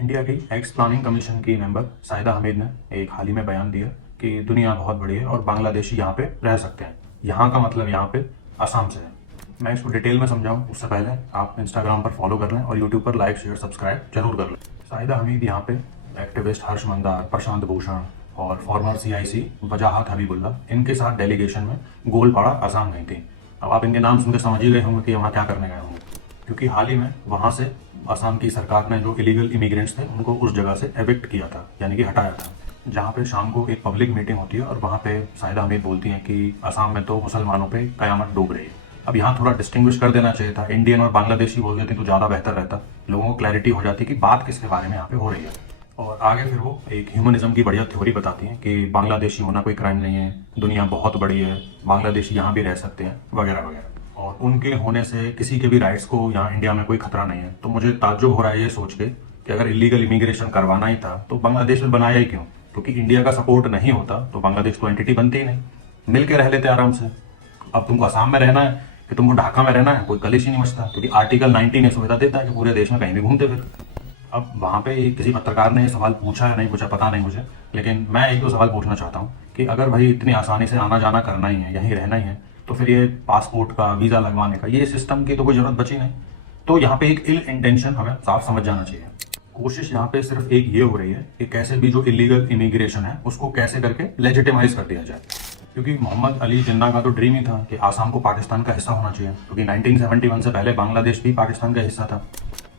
India की x planning commission की member Sahida Hamid ने एक हाल ही में बयान दिया कि दुनिया बहुत बड़ी है और बांग्लादेशी यहाँ पे रह सकते हैं। यहाँ का मतलब यहाँ पे असम से है। मैं इसको डिटेल में समझाऊं उससे पहले आप इंस्टाग्राम पर फॉलो कर लें और यूट्यूब पर लाइक शेयर सब्सक्राइब जरूर कर लें। साहिदा हमीद यहाँ पे एक्टिविस्ट हर्ष मंदार, प्रशांत भूषण और फॉर्मर CIC वजाहत हबीबुल्ला इनके साथ डेलीगेशन में गोलपाड़ा असम गई थी। अब आप इनके नाम सुनकर समझ ही गए होंगे कि वहाँ क्या करने गए होंगे, क्योंकि हाल ही में वहाँ से असम की सरकार ने जो इलीगल इमिग्रेंट्स थे उनको उस जगह से एविक्ट किया था, यानी कि हटाया था। जहाँ पे शाम को एक पब्लिक मीटिंग होती है और वहाँ पे साहिदा हमीद बोलती हैं कि असम में तो मुसलमानों पे कयामत डूब रही है। अब यहाँ थोड़ा डिस्टिंग्विश कर देना चाहिए था, इंडियन और बांग्लादेशी बोल देती तो ज़्यादा बेहतर रहता, लोगों को क्लैरिटी हो जाती कि बात किसके बारे में यहाँ पे हो रही है। और आगे फिर वो एक ह्यूमनिज्म की बढ़िया थ्योरी बताती हैं कि बांग्लादेशी होना कोई क्राइम नहीं है, दुनिया बहुत बड़ी है, बांग्लादेशी यहाँ भी रह सकते हैं वगैरह वगैरह, और उनके होने से किसी के भी राइट्स को यहाँ इंडिया में कोई खतरा नहीं है। तो मुझे ताज्जुब हो रहा है ये सोच के कि अगर इलीगल इमिग्रेशन करवाना ही था तो बांग्लादेश में बनाया ही क्यों, क्योंकि इंडिया का सपोर्ट नहीं होता तो बांग्लादेश तो एंटिटी बनती ही नहीं, मिल के रह लेते आराम से। अब तुमको असम में रहना है कि तुमको ढाका में रहना है, कोई कलेश ही नहीं बचता, क्योंकि आर्टिकल 19 ये सुविधा देता है कि पूरे देश में कहीं भी घूमते फिर। अब वहाँ पे किसी पत्रकार ने ये सवाल पूछा है नहीं पूछा पता नहीं मुझे, लेकिन मैं एक दो सवाल पूछना चाहता हूँ कि अगर भाई इतनी आसानी से आना जाना करना ही है, यहीं रहना ही है, तो फिर ये पासपोर्ट का, वीज़ा लगवाने का, ये सिस्टम की तो कोई जरूरत बची नहीं। तो यहाँ पे एक इल इंटेंशन हमें साफ समझ जाना चाहिए। कोशिश यहाँ पे सिर्फ एक ये हो रही है कि कैसे भी जो इलीगल इमिग्रेशन है उसको कैसे करके लेजिटिमाइज कर दिया जाए, क्योंकि मोहम्मद अली जिन्ना का तो ड्रीम ही था कि आसाम को पाकिस्तान का हिस्सा होना चाहिए, क्योंकि 1971 से पहले बांग्लादेश भी पाकिस्तान का हिस्सा था।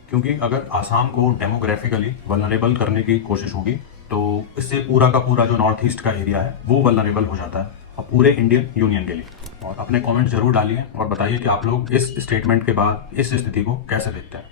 क्योंकि अगर आसाम को डेमोग्राफिकली वल्नरेबल करने की कोशिश होगी तो इससे पूरा का पूरा जो नॉर्थ ईस्ट का एरिया है वो वल्नरेबल हो जाता है और पूरे इंडियन यूनियन के लिए। और अपने कमेंट जरूर डालिए और बताइए कि आप लोग इस स्टेटमेंट के बाद इस स्थिति को कैसे देखते हैं।